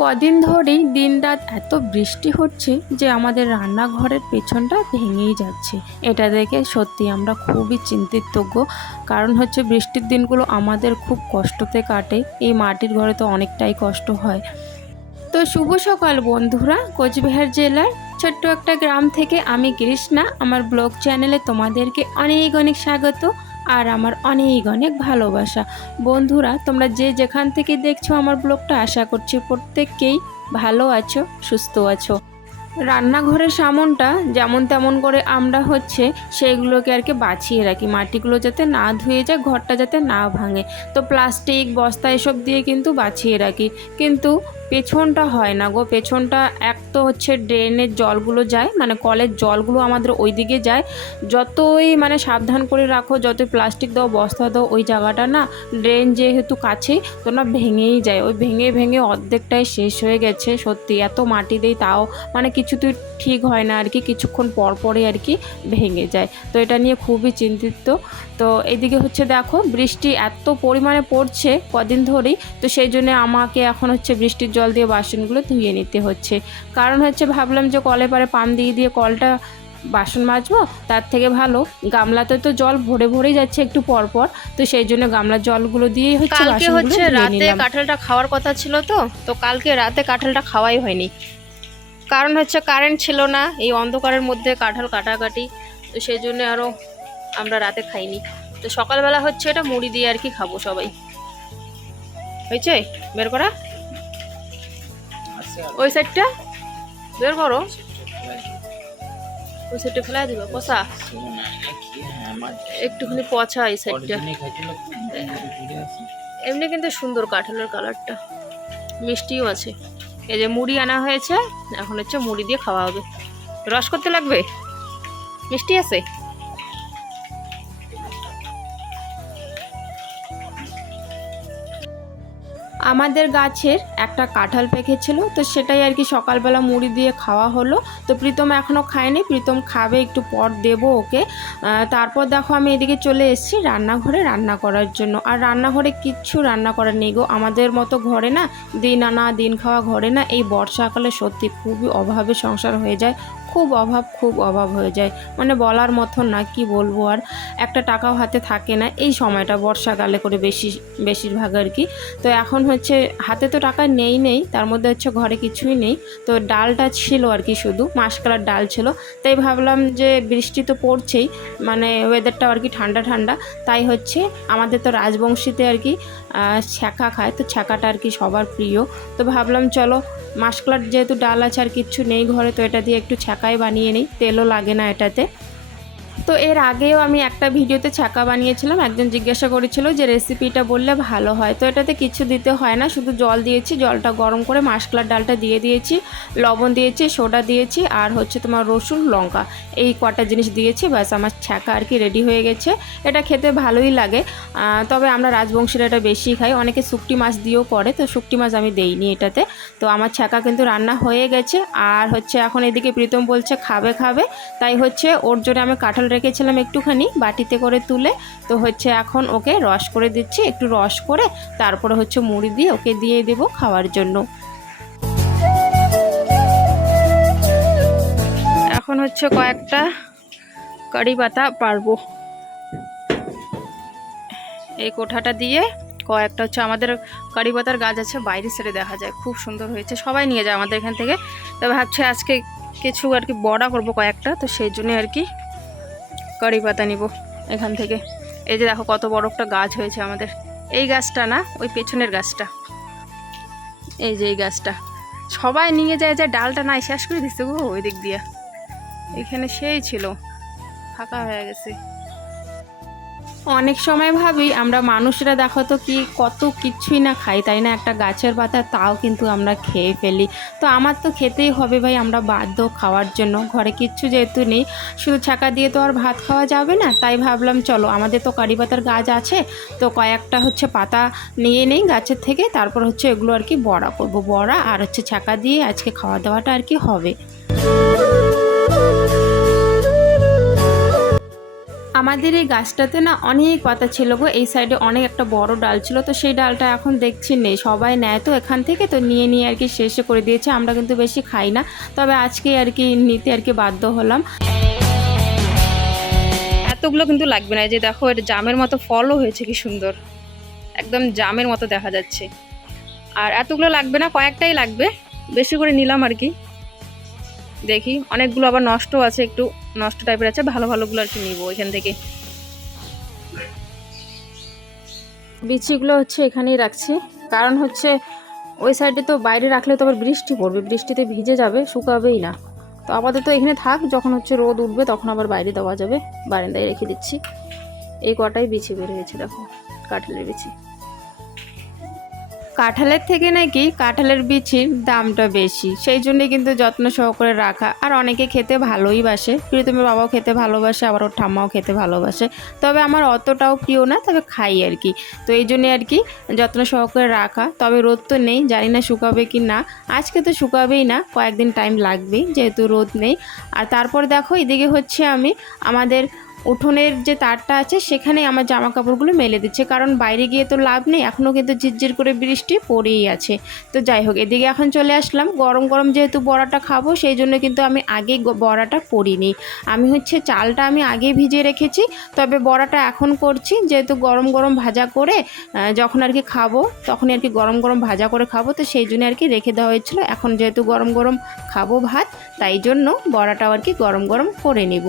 কদিন ধরেই দিনরাত এত বৃষ্টি হচ্ছে যে আমাদের রান্নাঘরের পেছনটা ভেঙেই যাচ্ছে। এটা দেখে সত্যি আমরা খুবই চিন্তিত গো। কারণ হচ্ছে বৃষ্টির দিনগুলো আমাদের খুব কষ্টতে কাটে। এই মাটির ঘরে তো অনেকটাই কষ্ট হয়। তো শুভ সকাল বন্ধুরা। কোচবিহার জেলার ছোট্ট একটা গ্রাম থেকে আমি কৃষ্ণা। আমার ব্লগ চ্যানেলে তোমাদেরকে অনেক অনেক স্বাগত। আর আমার অনেক অনেক ভালোবাসা। বন্ধুরা, তোমরা যে যেখান থেকে দেখছ আমার ব্লগটা, আশা করছি প্রত্যেককেই ভালো আছো, সুস্থ আছো। রান্নাঘরের সামনটা যেমন তেমন করে আমরা হচ্ছে সেইগুলোকে আর কি বাঁচিয়ে রাখি। মাটিগুলো যাতে না ধুয়ে যায়, ঘরটা যাতে না ভাঙে। তো প্লাস্টিক, বস্তা এসব দিয়ে কিন্তু বাঁচিয়ে রাখি। কিন্তু পেছনটা হয় না গো, পেছনটা এক তো হচ্ছে ড্রেনের জলগুলো যায় মানে কলের জলগুলো আমাদের ওই দিকে যায়। যতই মানে সাবধান করে রাখো, যতই প্লাস্টিক দাও, বস্তা দাও, ওই জায়গাটা না ড্রেন যেহেতু কাছেই, তো না ভেঙেই যায়। ওই ভেঙে ভেঙে অর্ধেকটাই শেষ হয়ে গেছে, সত্যি। এত মাটি দেই তাও মানে কিছু তো ঠিক হয় না আর কি কিছুক্ষণ পর পরে আর কি ভেঙে যায়। তো এটা নিয়ে খুবই চিন্তিত। তো এদিকে হচ্ছে দেখো, বৃষ্টি এত পরিমাণে পড়ছে কদিন ধরেই, তো সেই জন্য আমাকে এখন হচ্ছে বৃষ্টির জল দিয়ে বাসনগুলো ধুয়ে নিতে হচ্ছে। কারণ হচ্ছে ভাবলাম যে কলে পারে পান দিয়ে দিয়ে কলটা বাসন মাজবো তার থেকে ভালো। গামলাতে তো জল ভরে ভরেই যাচ্ছে একটু পর পর তো সেই জন্য গামলার জলগুলো দিয়েই হচ্ছে কালকে হচ্ছে রাতে কাঁঠালটা খাওয়ার কথা ছিল তো তো কালকে রাতে কাঁঠালটা খাওয়াই হয়নি। কারণ হচ্ছে কারেন্ট ছিল না এই অন্ধকারের মধ্যে কাঁঠাল কাটাকাটি তো সেই জন্য আরও আমরা রাতে খাইনি। তো সকালবেলা হচ্ছে এটা মুড়ি দিয়ে আর কি খাব সবাই। হয়েছে? বের করা? ওই সাইডটা বের করো। ওই সাইডটা ফেলাই দিবা, পচা। একটুখানি পচা এই সাইডটা। এমনি কিন্তু সুন্দর কাঁঠালের কালারটা। মিষ্টিও আছে। এই যে মুড়ি আনা হয়েছে, এখন হচ্ছে মুড়ি দিয়ে খাওয়া হবে। রস করতে লাগবে? মিষ্টি আছে? আমাদের গাছের একটা কাঁঠাল পেকেছিল, তো সেটাই আর কি সকালবেলা মুড়ি দিয়ে খাওয়া হলো। তো প্রীতম এখনও খায়নি, প্রীতম খাবে, একটু পর দেবো ওকে। তারপর দেখো আমি এদিকে চলে এসেছি রান্নাঘরে রান্না করার জন্য। আর রান্নাঘরে কিচ্ছু রান্না করার নেই গো, আমাদের মতো ঘরে না, দিন আনা, দিন খাওয়া ঘরে না, এই বর্ষাকালে সত্যি খুবই অভাবে সংসার হয়ে যায়। খুব অভাব খুব অভাব হয়ে যায়। মানে বলার মতন না, কি বলব আর? একটা টাকাও হাতে থাকে না। এই সময়টা বর্ষাকালে করে বেশি, বেশিরভাগ আর কি। তো এখন হচ্ছে হাতে তো টাকা নেই নেই। তার মধ্যে হচ্ছে ঘরে কিছুই নেই। তো ডালটা ছিল আর কি শুধু, মাসকালার ডাল ছিল। তাই ভাবলাম যে বৃষ্টি তো পড়ছেই মানে ওয়েদারটা আর কি ঠান্ডা ঠান্ডা। তাই হচ্ছে আমাদের তো রাজবংশীতে আর কি ছ্যাঁকা খায়, তো ছ্যাঁকাটা আর কি সবার প্রিয়। তো ভাবলাম, চলো, মাসকলার যেহেতু ডাল আছে আর কিচ্ছু নেই ঘরে, তো এটা দিয়ে একটু ছ্যাঁকাই বানিয়ে নিই। তেলও লাগে না এটাতে। তো এর আগেও আমি একটা ভিডিওতে ছাকা বানিয়েছিলাম, একজন জিজ্ঞাসা করেছিল যে রেসিপিটা বললে ভালো হয়। তো এটাতে কিছু দিতে হয় না, শুধু জল দিয়েছি, জলটা গরম করে মাসকলার ডালটা দিয়ে দিয়েছি, লবণ দিয়েছি, সোডা দিয়েছি, আর হচ্ছে তোমার রসুন, লঙ্কা। এই কটা জিনিস দিয়েছি, ব্যাস আমার ছ্যাঁকা আর কি রেডি হয়ে গেছে। এটা খেতে ভালোই লাগে। তবে আমরা রাজবংশীরা এটা বেশি খাই, অনেকে শুকটি মাছ দিয়েও করে, তো শুকটি মাছ আমি দেইনি এটাতে। তো আমার ছ্যাঁকা কিন্তু রান্না হয়ে গেছে, আর হচ্ছে এখন এদিকে প্রীতম বলছে খাবে খাবে। তাই হচ্ছে ওর জন্য আমি কাঁঠাল রেখেছিলাম একটুখানি বাটিতে করে তুলে, তো হচ্ছে এখন ওকে রস করে দিচ্ছি, একটু রস করে তারপরে হচ্ছে মুড়ি দিয়ে ওকে দিয়ে দেবো খাওয়ার জন্য। এখন হচ্ছে কয়েকটা কারি পাতা পারব। এই কোঠাটা দিয়ে কয়েকটা হচ্ছে আমাদের কারি পাতার গাছ আছে, বাইরে সেরে দেখা যায়, খুব সুন্দর হয়েছে, সবাই নিয়ে যায় আমাদের এখান থেকে। তো ভাবছে আজকে কিছু আর কি বড়া করব কয়েকটা, তো সেই জন্য আর কি কারি পাতা নিব এখান থেকে। এই যে দেখো কত বড় একটা গাছ হয়েছে আমাদের। এই গাছটা না, ওই পেছনের গাছটা। এই যে এই গাছটা। সবাই নিয়ে যায় যে ডালটা নাই শেষ করে দিচ্ছে গো ওই দিক দিয়ে। এখানে সেই ছিল। ফাঁকা হয়ে গেছে। অনেক সময় ভাবি, আমরা মানুষরা দেখো তো কি, কত কিছুই না খাই, তাই না? একটা গাছের পাতা, তাও কিন্তু আমরা খেয়ে ফেলি। তো আমার তো খেতেই হবে ভাই, আমরা বাধ্য খাওয়ার জন্য। ঘরে কিচ্ছু যেহেতু নেই, শুধু ছাকা দিয়ে তো আর ভাত খাওয়া যাবে না। তাই ভাবলাম, চলো, আমাদের তো কারি পাতার গাছ আছে, তো কয়েকটা হচ্ছে পাতা নিয়ে নেই গাছের থেকে, তারপর হচ্ছে এগুলো আর কি বড়া করব। বড়া আর হচ্ছে ছাকা দিয়ে আজকে খাওয়া দাওয়াটা আর কি হবে। আমাদের এই গাছটাতে না অনেক পাতা ছিল গো, এই সাইডে অনেক একটা বড় ডাল ছিল, তো সেই ডালটা এখন দেখছি নেই। সবাই নেয় তো এখান থেকে, তো নিয়ে নিয়ে আর কি শেষে করে দিয়েছে, আমরা কিন্তু বেশি খাই না। তবে আজকে আর কি নিতে আর কি বাধ্য হলাম। এতগুলো কিন্তু লাগবে না যে দেখো এটা জামের মতো ফলও হয়েছে কি সুন্দর। একদম জামের মতো দেখা যাচ্ছে। আর এতগুলো লাগবে না, কয়েকটাই লাগবে। বেশি করে নিলাম আর কি। দেখি। অনেকগুলো আবার নষ্ট আছে, একটু নষ্ট টাইপের আছে, ভালো ভালোগুলো আর কি নিবো এখান থেকে। বিচিগুলো হচ্ছে এখানেই রাখছি। কারণ হচ্ছে ওই সাইডে তো বাইরে রাখলে তো আবার বৃষ্টি পড়বে, বৃষ্টিতে ভিজে যাবে, শুকাবেই না। তো আপাতত এখানে থাক, যখন হচ্ছে রোদ উঠবে তখন আবার বাইরে দেওয়া যাবে। বারান্দায় রেখে দিচ্ছি। এই কটাই বিচি বের হয়েছে, দেখো, কাঁঠালের বিচি। কাঁঠালের থেকে নাকি কাঁঠালের বিচির দামটা বেশি? সেই জন্যই কিন্তু যত্ন সহকারে রাখা। আর অনেকে খেতে ভালোই বাসে। প্রীতমের বাবাও খেতে ভালোবাসে, আবার ওর ঠাম্মাও খেতে ভালোবাসে। তবে আমার অতটাও প্রিয় না, তবে খাই আর কি। তো এই জন্যে আর কি যত্ন সহকারে রাখা। তবে রোদ তো নেই, জানি না শুকাবে কি না। আজকে তো শুকাবেই না, কয়েকদিন টাইম লাগবেই, যেহেতু রোদ নেই। আর তারপর দেখো, এদিকে হচ্ছে আমি আমাদের উঠোনের যে তারটা আছে সেখানে আমার জামা কাপড়গুলো মেলে দিচ্ছে। কারণ বাইরে গিয়ে তো লাভ নেই, এখনও কিন্তু ঝিরঝির করে বৃষ্টি পড়েই আছে। তো যাই হোক, এদিকে এখন চলে আসলাম। গরম গরম যেহেতু বড়াটা খাব, সেই জন্য কিন্তু আমি আগে বড়াটা করিনি আমি হচ্ছে চালটা আমি আগে ভিজিয়ে রেখেছি, তবে বড়াটা এখন করছি। যেহেতু গরম গরম ভাজা করে যখন আর কি খাব তখন আর কি গরম গরম ভাজা করে খাব। তো সেই জন্য আর কি রেখে দেওয়া হয়েছিল। এখন যেহেতু গরম গরম খাব ভাত, তাই জন্য বড়াটাও আর কি গরম গরম করে নেব।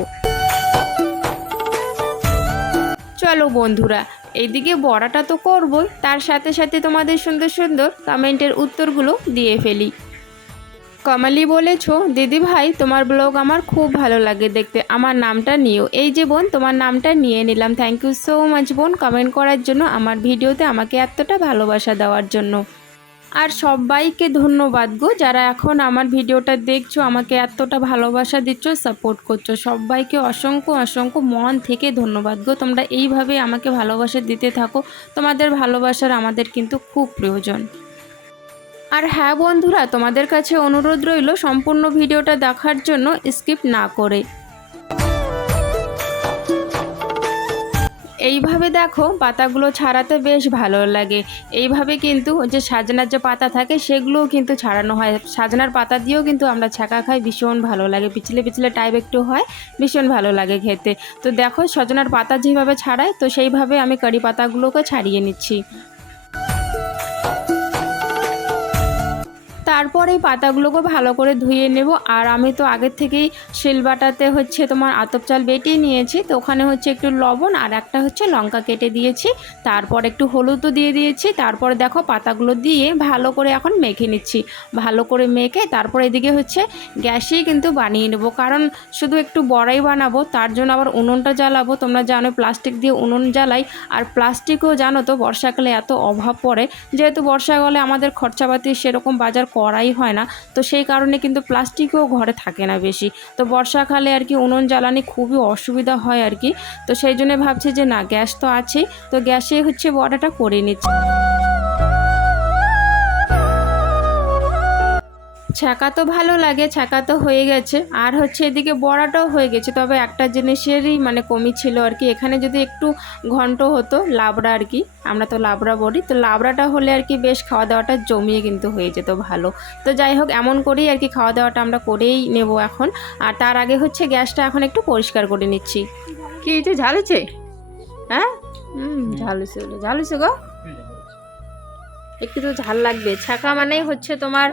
চলো বন্ধুরা এইদিকে বড়াটা তো করবই, তার সাথে সাথে তোমাদের সুন্দর সুন্দর কমেন্টের উত্তরগুলো দিয়ে ফেলি। কমালি বলেছ, দিদি ভাই, তোমার ব্লগ আমার খুব ভালো লাগে দেখতে, আমার নামটা নিও। এই যে বোন, তোমার নামটা নিয়ে নিলাম। থ্যাংক ইউ সো মাচ বোন কমেন্ট করার জন্য আমার ভিডিওতে আমাকে এতটা ভালোবাসা দেওয়ার জন্য। আর সবাইকে ধন্যবাদ গো, যারা এখন আমার ভিডিওটা দেখছ, আমাকে এতটা ভালোবাসা দিচ্ছ সাপোর্ট করছ। সবাইকে অসংখ্য অসংখ্য মন থেকে ধন্যবাদ গো। তোমরা এইভাবে আমাকে ভালোবাসা দিতে থাকো। তোমাদের ভালোবাসার আমাদের কিন্তু খুব প্রয়োজন। আর হ্যাঁ বন্ধুরা, তোমাদের কাছে অনুরোধ রইল, সম্পূর্ণ ভিডিওটা দেখার জন্য স্কিপ না করে। এইভাবে দেখো, পাতাগুলো ছাড়াতে বেশ ভালো লাগে। এইভাবে কিন্তু যে সাজনার যে পাতা থাকে, সেগুলোও কিন্তু ছাড়ানো হয়। সাজনার পাতা দিয়েও কিন্তু আমরা ছাঁকা খাই, ভীষণ ভালো লাগে। পিছলে পিছলে টাইপ একটু হয়, ভীষণ ভালো লাগে খেতে। তো দেখো, সজনার পাতা যেভাবে ছাড়ায় তো সেইভাবে আমি কারি পাতাগুলোকে ছাড়িয়ে নিচ্ছি। তারপর পাতাগুলোকে ভালো করে ধুয়ে নেব। আর আমি তো আগের থেকেই শিলবাটাতে হচ্ছে তোমার আতপ চাল বেটে নিয়েছি। তো ওখানে হচ্ছে একটু লবণ আর একটা হচ্ছে লঙ্কা কেটে দিয়েছি। তারপর একটু হলুদও দিয়ে দিয়েছি। তারপর দেখো পাতাগুলো দিয়ে ভালো করে এখন মেখে নিচ্ছি। ভালো করে মেখে তারপর এদিকে হচ্ছে গ্যাসেই কিন্তু বানিয়ে নেব। কারণ শুধু একটু বড়াই বানাবো, তার জন্য আবার উনুনটা জ্বালাবো। তোমরা জানো প্লাস্টিক দিয়ে উনুন জ্বালাই। আর প্লাস্টিকও জানো তো, বর্ষাকালে এত অভাব পড়ে। যেহেতু বর্ষাকালে আমাদের খরচাপাতি সেরকম বাজার করাই হয় না। তো সেই কারণে কিন্তু প্লাস্টিকও ঘরে থাকে না বেশি। তো বর্ষাকালে আর কি উনুন জ্বালানি খুবই অসুবিধা হয় আর কি। তো সেই জন্য ভাবছি যে না, গ্যাস তো আছেই। তো গ্যাসে হচ্ছে বড়াটা করে নিচ্ছি। ছাকা তো ভালো লাগে ছাকা তো হয়ে গেছে। আর হচ্ছে এদিকে বড়াটাও হয়ে গেছে তবে একটা জিনিসেরই মানে কমি ছিল আর কি। এখানে যদি একটু ঘন্ট হতো লাবড়া আর কি আমরা তো লাবড়া বলি তো লাবড়াটা হলে আর কি বেশ খাওয়া দাওয়াটা জমিয়ে কিন্তু হয়ে যেত ভালো। তো যাই হোক এমন করেই আর কি খাওয়া দাওয়াটা আমরা করেই নেব এখন। আর তার আগে হচ্ছে গ্যাসটা এখন একটু পরিষ্কার করে নিচ্ছি। কি হয়েছে ঝালেছে হ্যাঁ? হুম ঝালুছে ঝালুছে গো? একটু তো ঝাল লাগবে। ছাকা মানেই হচ্ছে তোমার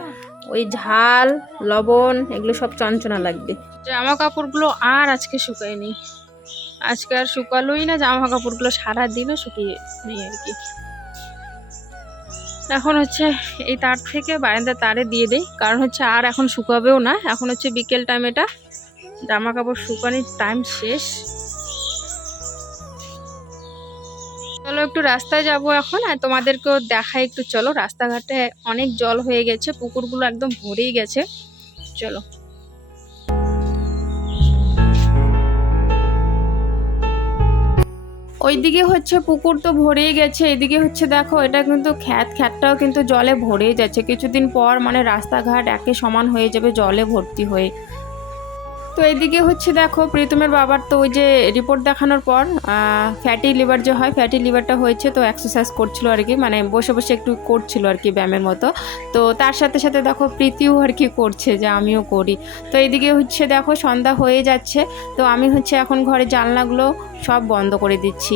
ওই ঝাল, লবণ, এগুলো সব চঞ্চনা লাগবে। জামা কাপড়গুলো আর আজকে শুকায়নি। আজকে আর শুকালোই না, জামা কাপড়গুলো সারা দিনও শুকিয়ে নেই আর কি। এখন হচ্ছে এই তার থেকে বারান্দা তারে দিয়ে দেই, কারণ হচ্ছে আর এখন শুকাবেও না। এখন হচ্ছে বিকেল টাইম এটা জামা কাপড় শুকানোর টাইম শেষ। চলো একটু রাস্তায় যাব এখন, আর তোমাদেরকেও দেখাই একটু, চলো রাস্তাঘাটে অনেক জল হয়ে গেছে, পুকুরগুলো একদম ভরেই গেছে, চলো। ওইদিকে হচ্ছে পুকুর তো ভরেই গেছে, এদিকে হচ্ছে দেখো, এটা কিন্তু খ্যাত, খ্যাতটাও কিন্তু জলে ভরেই যাচ্ছে, কিছুদিন পর মানে রাস্তাঘাট একে সমান হয়ে যাবে জলে ভর্তি হয়ে। তো এদিকে হচ্ছে দেখো, প্রীতমের বাবার তো ওই যে রিপোর্ট দেখানোর পর ফ্যাটি লিভার যে হয় ফ্যাটি লিভারটা হয়েছে, তো এক্সারসাইজ করছিল আর কি মানে বসে বসে একটু করছিল আর কি ব্যায়ামের মতো। তো তার সাথে সাথে দেখো, প্রীতিও আর কি করছে যে আমিও করি। তো এদিকে হচ্ছে দেখো, সন্ধ্যা হয়ে যাচ্ছে, তো আমি হচ্ছে এখন ঘরে জানলাগুলো সব বন্ধ করে দিচ্ছি।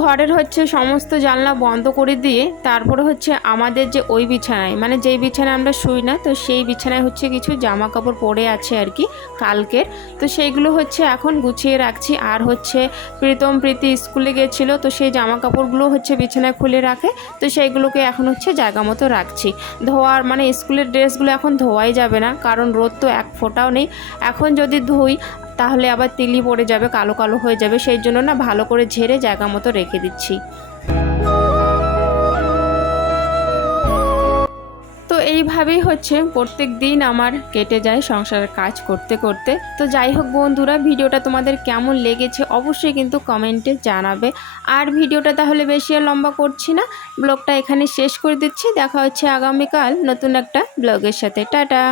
ঘরের হচ্ছে সমস্ত জানলা বন্ধ করে দিয়ে তারপরে হচ্ছে আমাদের যে ওই বিছানায় মানে যেই বিছানায় আমরা শুই না, তো সেই বিছানায় হচ্ছে কিছু জামা কাপড় পরে আছে আর কি কালকের। তো সেইগুলো হচ্ছে এখন গুছিয়ে রাখছি। আর হচ্ছে প্রীতম প্রীতি স্কুলে গেছিল, তো সেই জামা কাপড়গুলো হচ্ছে বিছানায় খুলে রাখে। তো সেইগুলোকে এখন হচ্ছে জায়গা মতো রাখছি। ধোয়ার মানে স্কুলের ড্রেসগুলো এখন ধোয়াই যাবে না, কারণ রোদ তো এক ফোঁটাও নেই। এখন যদি ধুই তাহলে আবার তিলি পড়ে যাবে, কালো কালো হয়ে যাবে, সেই জন্য না ভালো করে ঝেড়ে জায়গা মতো রেখে দিচ্ছি। তো এইভাবেই হচ্ছে, প্রত্যেক দিন আমার কেটে যায় সংসারের কাজ করতে করতে। তো যাই হোক বন্ধুরা, ভিডিওটা তোমাদের কেমন লেগেছে অবশ্যই কিন্তু কমেন্টে জানাবে। আর ভিডিওটা তাহলে বেশি আর লম্বা করছি না, ব্লগটা এখানে শেষ করে দিচ্ছি। দেখা হচ্ছে আগামীকাল নতুন একটা ব্লগের সাথে। টাটা!